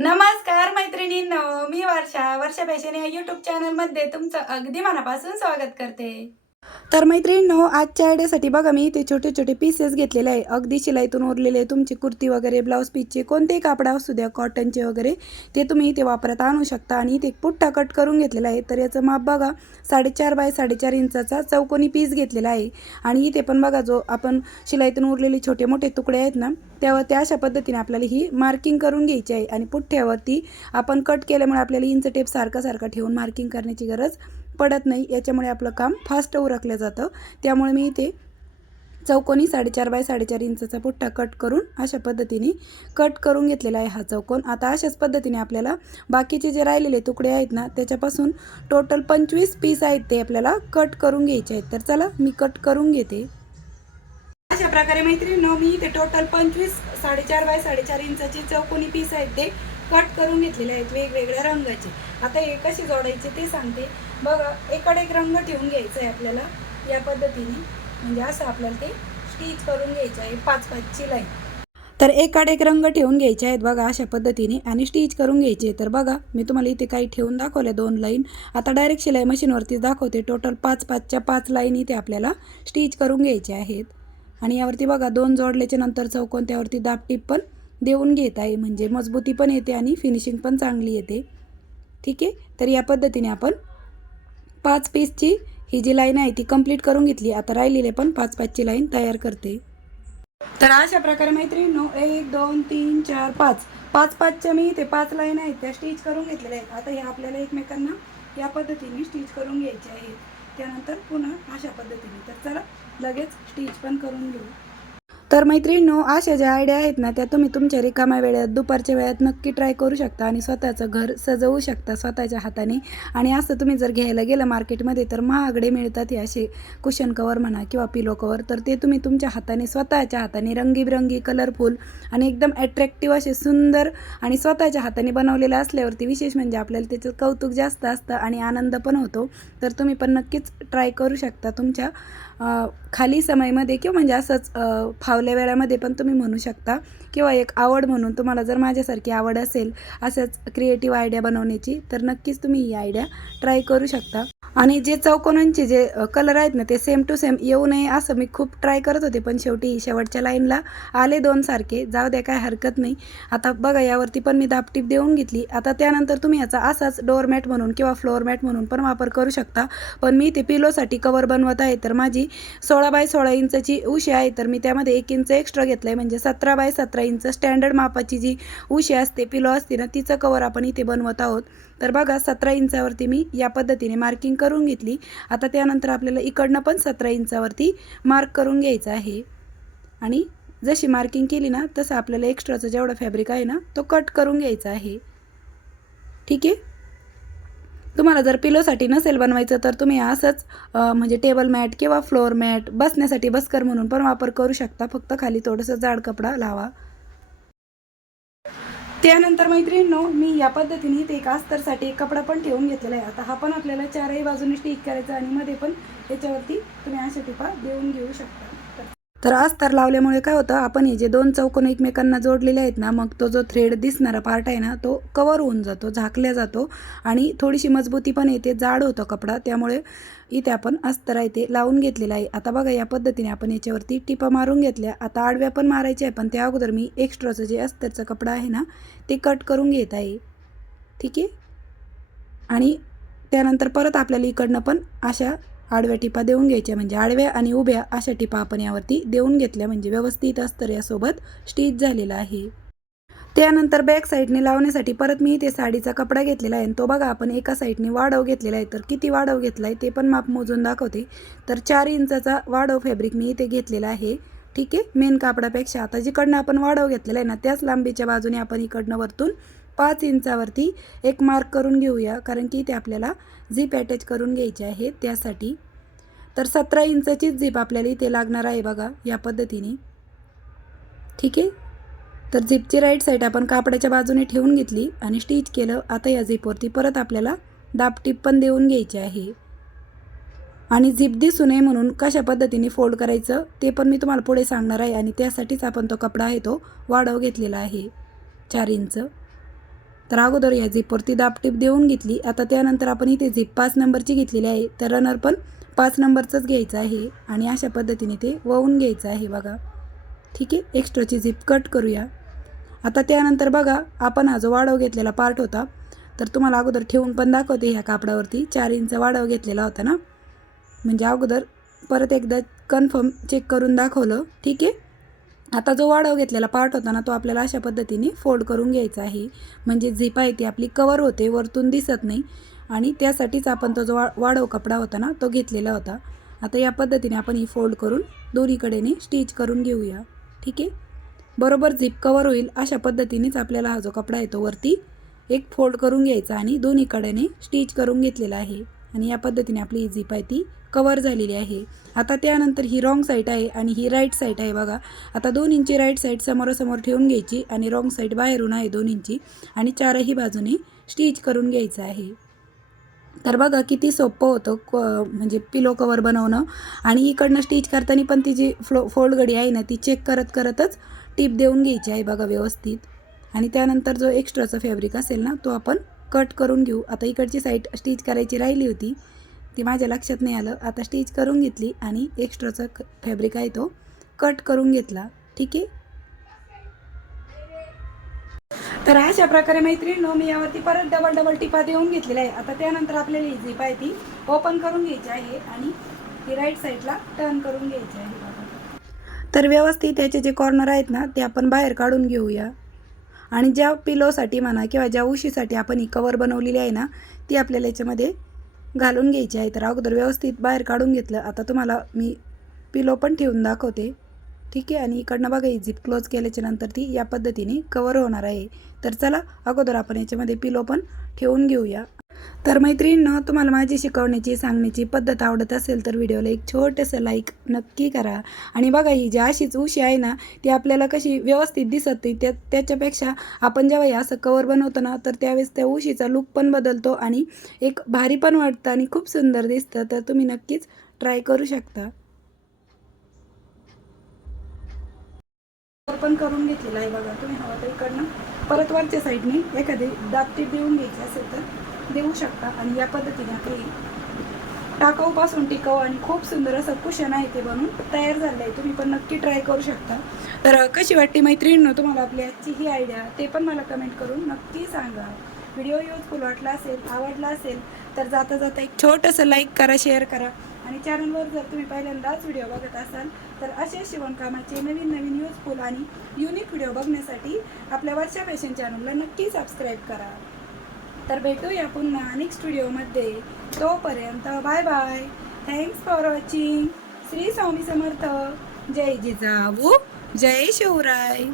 नमस्कार मैत्रिणींनो, मी वर्षा फॅशन या यूट्यूब चॅनलमध्ये तुमचं अगदी मनापासून स्वागत करते. तर मैत्रिणींनो, आजच्या आयडियासाठी बघा मी इथे छोटे छोटे पीसेस घेतलेले आहे. अगदी शिलाईतून उरलेले तुमची कुर्ती वगैरे, ब्लाऊज पीसचे कोणतेही कापड असू द्या, कॉटनचे वगैरे, ते तुम्ही इथे वापरात आणू शकता. आणि इथे पुठ्ठा कट करून घेतलेला आहे. तर याचं माप बघा 4.5 बाय 4.5 इंचाचा चौकोनी पीस घेतलेला आहे. आणि इथे पण बघा जो आपण शिलाईतून उरलेले छोटे मोठे तुकडे आहेत ना, त्यावर अशा पद्धतीने आपल्याला ही मार्किंग करून घ्यायची आहे. आणि पुठ्ठ्यावरती आपण कट केल्यामुळे आपल्याला इंच टेप सारखा ठेवून मार्किंग करण्याची गरज पडत नाही. याच्यामुळे आपलं काम फास्ट उरकलं जातं. त्यामुळे मी इथे चौकोनी 4.5 बाय 4.5 इंचाचा पुठ्ठा कट करून अशा पद्धतीने कट करून घेतलेला आहे हा चौकोन. आता अशाच पद्धतीने आपल्याला बाकीचे जे राहिलेले तुकडे आहेत ना, त्याच्यापासून टोटल 25 पीस आहेत ते आपल्याला कट करून घ्यायचे आहेत. तर चला मी कट करून घेते. अशा प्रकारे मैत्रिणींनो, मी इथे टोटल 25 4.5 बाय 4.5 इंचाचे चौकोनी पीस आहेत ते कट करून घेतलेले आहेत वेगवेगळ्या रंगाचे. आता हे कसे जोडायचे ते सांगते. बघा, एकडे एक रंग ठेवून घ्यायचा आहे आपल्याला या पद्धतीने. म्हणजे असं आपल्याला ते स्टिच करून घ्यायचं आहे 5-5ची लाईन. तर एकडे एक रंग ठेवून घ्यायचे आहेत बघा अशा पद्धतीने आणि स्टिच करून घ्यायचे. तर बघा, मी तुम्हाला इथे काही ठेवून दाखवल्या 2 लाईन. आता डायरेक्ट शिलाई मशीनवरतीच दाखवते. टोटल 5-5च्या 5 लाईन इथे आपल्याला स्टिच करून घ्यायचे आहेत. आणि यावरती बघा 2 जोडल्याच्या नंतर चौकोन त्यावरती दाबटीप पण देऊन घेत आहे. म्हणजे मजबूती पण येते आणि फिनिशिंग पण चांगली येते. ठीक आहे. तर या पद्धतीने आपण 5 पीसची ही जी लाईन आहे ती कंप्लीट करून घेतली. आता राहिलेले पण 5-5ची लाईन तयार करते. तर अशा प्रकारे मैत्रिणींनो, 1 2 3 4 5 5-5च्या मी इथे 5 लाईन आहेत त्या स्टिच करून घेतलेल्या आहेत. आता हे आपल्याला एकमेकांना या पद्धतीने स्टिच करून घ्यायचे आहेत. त्यानंतर पुन्हा अशा पद्धतीने. तर चला लगेच स्टिच पण करून घेऊ. तर मैत्रिणींनो, अशा ज्या आयडिया आहेत ना, त्या तुम्ही तुमच्या रिकाम्या वेळात दुपारच्या वेळात नक्की ट्राय करू शकता आणि स्वतःचं घर सजवू शकता स्वतःच्या हाताने. आणि असं तुम्ही जर घ्यायला गेलं मार्केटमध्ये तर महागडे मिळतात हे असे कुशन कवर म्हणा किंवा पिलो कवर. तर ते तुम्ही तुमच्या हाताने स्वतःच्या हाताने रंगीबिरंगी कलरफुल आणि एकदम ॲट्रॅक्टिव्ह असे सुंदर आणि स्वतःच्या हाताने बनवलेलं असल्यावरती विशेष म्हणजे आपल्याला त्याचं कौतुक जास्त असतं आणि आनंद पण होतो. तर तुम्ही पण नक्कीच ट्राय करू शकता तुमच्या खाली समयमध्ये किंवा म्हणजे असंच फावल्या वेळामध्ये पण तुम्ही म्हणू शकता. किंवा एक आवड म्हणून तुम्हाला जर माझ्यासारखी आवड असेल असंच क्रिएटिव्ह आयडिया बनवण्याची तर नक्कीच तुम्ही ही आयडिया ट्राय करू शकता. आणि जे चौकोनांचे जे कलर आहेत ना, ते सेम टू सेम येऊ नये असं मी खूप ट्राय करत होते. पण शेवटी शेवटच्या लाईनला आले 2 सारखे. जाऊ द्या, काय हरकत नाही. आता बघा, यावरती पण मी दाबटीप देऊन घेतली. आता त्यानंतर तुम्ही याचा असाच डोअरमॅट म्हणून किंवा फ्लोअर मॅट म्हणून पण वापर करू शकता. पण मी ते पिलोसाठी कवर बनवत आहे. तर माझी 16 बाय 16 इंचाची उशी आहे. तर मी त्यामध्ये 1 इंच एक्स्ट्रा घेतलं आहे. म्हणजे 17 बाय 17 इंच स्टँडर्ड मापाची जी उशी असते, पिलो असते ना, तिचं कवर आपण इथे बनवत आहोत. तर बघा, 17 इंचावरती मी या पद्धतीने मार्किंग करून घेतली. आता त्यानंतर आपल्याला इकडनं पण 17 इंचावरती मार्क करून घ्यायचं आहे. आणि जशी मार्किंग केली ना, तसं आपल्याला एक्स्ट्राचं जेवढं फॅब्रिक आहे ना, तो कट करून घ्यायचा आहे. ठीक आहे. तुम्हाला जर पिलोसाठी नसेल बनवायचं तर तुम्ही असंच म्हणजे टेबल मॅट किंवा फ्लोअर मॅट बसण्यासाठी बसकर म्हणून पण वापर करू शकता. फक्त खाली थोडंसं जाड कपडा लावा. त्यानंतर मैत्रिणींनो, मी या पद्धतीने ते एक अस्तरसाठी एक कपडा पण ठेवून घेतलेला आहे. आता हा पण आपल्याला 4ही बाजूने स्टिच करायचा आणि मध्ये पण याच्यावरती तुम्ही अशा टिपा देऊन घेऊ शकता. तर अस्तर लावल्यामुळे काय होतं, आपण हे जे 2 चौकोन एकमेकांना जोडलेले आहेत ना, मग तो जो थ्रेड दिसणारा पार्ट आहे ना, तो कवर होऊन जातो, झाकल्या जातो आणि थोडीशी मजबूती पण येते, जाड होतो कपडा. त्यामुळे इथे आपण अस्तर आहे ते लावून घेतलेलं आहे. आता बघा, या पद्धतीने आपण याच्यावरती टिपा मारून घेतल्या. आता आडव्या पण मारायच्या आहे, पण त्या अगोदर मी एक्स्ट्राचं जे अस्तरचा कपडा आहे ना, ते कट करून घेत आहे. ठीक आहे. आणि त्यानंतर परत आपल्याला इकडनं पण अशा आडव्या टिपा देऊन घ्यायच्या. म्हणजे आडव्या आणि उभ्या अशा टिपा आपण यावरती देऊन घेतल्या. म्हणजे व्यवस्थित अस्तर यासोबत स्टिच झालेला आहे. त्यानंतर बॅक साईडने लावण्यासाठी परत मी इथे साडीचा कपडा घेतलेला आहे. तो बघा, आपण एका साईडने वाढव घेतलेला आहे. तर किती वाढव घेतला आहे ते पण माप मोजून दाखवते. तर 4 इंचाचा वाढव फॅब्रिक मी इथे घेतलेला आहे. ठीक आहे. मेन कापडापेक्षा आता जिकडनं आपण वाढव घेतलेला आहे ना, त्याच लांबीच्या बाजूने आपण इकडनं वरतून 5 इंचावरती एक मार्क करून घेऊया. कारण की इथे आपल्याला झीप अटॅच करून घ्यायची आहे त्यासाठी. तर 17 इंचाचीच झीप आपल्याला इथे लागणार आहे बघा, या पद्धतीने. ठीक आहे. तर झिपची राईट साईड आपण कापडाच्या बाजूने ठेवून घेतली आणि स्टिच केलं. आता या झिपवरती परत आपल्याला दाबटीप पण देऊन घ्यायची आहे. आणि झिप दिसू नये म्हणून कशा पद्धतीने फोल्ड करायचं ते पण मी तुम्हाला पुढे सांगणार आहे. आणि त्यासाठीच आपण तो कपडा आहे तो वाढव घेतलेला आहे 4 इंच. तर अगोदर या झिपवरती दाबटीप देऊन घेतली. आता त्यानंतर आपण इथे झिप 5 नंबरची घेतलेली आहे, तर रनर पण 5 नंबरचंच घ्यायचं आहे आणि अशा पद्धतीने ते वळून घ्यायचं आहे बघा. ठीक आहे, एक्स्ट्राची झिप कट करूया. आता त्यानंतर बघा, आपण हा जो वाढव घेतलेला पार्ट होता, तर तुम्हाला अगोदर ठेवून पण दाखवते. ह्या कापडावरती 4 इंच वाढव घेतलेला होता ना, म्हणजे अगोदर परत एकदा कन्फर्म चेक करून दाखवलं. ठीक आहे, आता जो वाढव घेतलेला पार्ट होता ना, तो आपल्याला अशा पद्धतीने फोल्ड करून घ्यायचा आहे, म्हणजे झिप आहे ती आपली कवर होते, वरतून दिसत नाही. आणि त्यासाठीच आपण तो जो वाढव कपडा होता ना, तो घेतलेला होता. आता या पद्धतीने आपण ही फोल्ड करून दोन्हीकडेने स्टिच करून घेऊया. ठीक आहे, बरोबर झिप कवर होईल अशा पद्धतीनेच आपल्याला हा जो कपडा आहे तो वरती एक फोल्ड करून घ्यायचा आणि दोन्हीकडेने स्टिच करून घेतलेला आहे. आणि या पद्धतीने आपली ही झिप आहे ती कवर झालेली आहे. आता त्यानंतर ही रॉंग साईड आहे आणि ही राईट साईड आहे बघा. आता 2 इंची राईट साईड समोरासमोर ठेवून घ्यायची आणि रॉंग साईड बाहेरून आहे 2 इंची आणि चारही बाजूने स्टिच करून घ्यायचं आहे. तर बघा किती सोपं होतं म्हणजे पिलो कवर बनवणं. आणि इकडनं स्टिच करताना पण ती जी फोल्ड घडी आहे ना, ती चेक करतच टिप देऊन घ्यायची आहे बघा व्यवस्थित. आणि त्यानंतर जो एक्स्ट्राचा फॅब्रिक असेल ना, तो आपण कट करून घेऊ. आता इकडची साईड स्टिच करायची राहिली होती, ती माझ्या लक्षात नाही आलं. आता स्टिच करून घेतली आणि एक्स्ट्राचा फॅब्रिक आहे तो कट करून घेतला. ठीक आहे, तर अशा प्रकारे मैत्रिणींनो मी यावरती परत डबल टिपा देऊन घेतलेल्या आहे. आता त्यानंतर आपल्याला ही झिप आहे ती ओपन करून घ्यायची आहे आणि ती राईट साईडला टर्न करून घ्यायची आहे बघा. तर व्यवस्थित त्याचे जे कॉर्नर आहेत ना, ते आपण बाहेर काढून घेऊया. आणि ज्या पिलोसाठी म्हणा किंवा ज्या उशीसाठी आपण ही कवर बनवलेली आहे ना, ती आपल्याला याच्यामध्ये घालून घ्यायची आहे. तर अगोदर व्यवस्थित बाहेर काढून घेतलं. आता तुम्हाला मी पिलो पण ठेवून दाखवते. ठीक आहे, आणि इकडनं बघा ही झिप क्लोज केल्याच्या नंतर ती या पद्धतीने कवर होणार आहे. तर चला अगोदर आपण याच्यामध्ये पिलो पण ठेवून घेऊया. तर मैत्रिणींनो, तुम्हाला माझी शिकवण्याची सांगण्याची पद्धत आवडत असेल तर व्हिडिओला एक छोटंसं लाईक नक्की करा. आणि बघा ही जी अशीच उशी आहे ना, ती आपल्याला कशी व्यवस्थित दिसत नाही, त्याच्यापेक्षा आपण जेव्हा हे असं कवर बनवतो ना, तर त्यावेळेस त्या उशीचा लुक पण बदलतो आणि एक भारी पण वाटतं आणि खूप सुंदर दिसतं. तर तुम्ही नक्कीच ट्राय करू शकता. पण करून घेतलेला आहे बघा. तुम्ही हवं तर इकडनं परत वरच्या साईडने एखादी दाबटीप देऊन घ्यायची असेल तर देऊ शकता. आणि या पद्धतीने आपली टाकाऊपासून टिकाऊ आणि खूप सुंदर असं कुशन आहे ते बनून तयार झालं आहे. तुम्ही पण नक्की ट्राय करू शकता. तर कशी वाटते मैत्रिणींनो तुम्हाला आपली आजची ही आयडिया, ते पण मला कमेंट करून नक्की सांगा. व्हिडिओ युजफुल वाटला असेल, आवडला असेल तर जाता जाता एक छोटंसं लाईक करा, शेअर करा. आणि चॅनलवर जर तुम्ही पहिल्यांदाच व्हिडिओ बघत असाल तर असे शिवणकामाचे नवीन युजफुल आणि युनिक व्हिडिओ बघण्यासाठी आपल्या वर्षा फॅशन चॅनलला नक्की सबस्क्राईब करा. तर भेटूया पुन्हा नेक्स्ट व्हिडिओमध्ये. तोपर्यंत bye bye. Thanks for watching. Shri Swami Samarth. जय जिजाऊ, जय शिवराय.